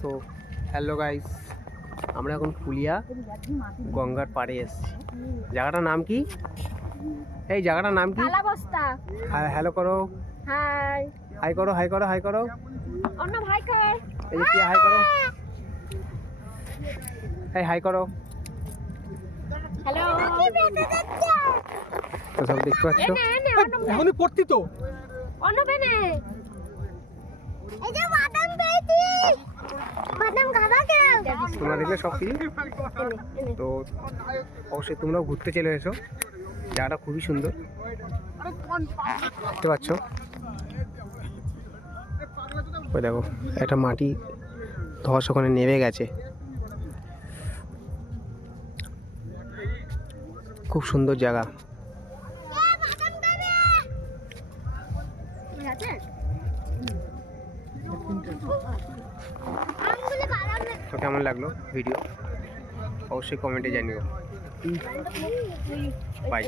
So hello guys, আমরা এখন ফুলিয়া গঙ্গার পাড়ে এসেছি। জায়গাটার নাম কি? এই জায়গাটার নাম কি? থালাবস্তা। হ্যালো করো, হাই হাই করো, হাই করো, হাই করো। অন্য ভাই কর। এই যে হাই করো, এই হাই করো। হ্যালো তো সব দেখতে পাচ্ছ, এনে এনে এখনই পড়তি তো। অন্য বেনে এই যে বাদাম পেয়েছি, বাদাম খাবা কেন? তোমরা দেখলে সব কি। তো অবশ্যই তোমরাও ঘুরতে চলে এসো, জায়গাটা খুবই সুন্দর দেখতে পাচ্ছ। ওই দেখো একটা মাটি ধস ওখানে নেমে গেছে, খুব সুন্দর জায়গা। তো কেমন লাগলো ভিডিও অবশ্যই কমেন্টে জানিও। বাই।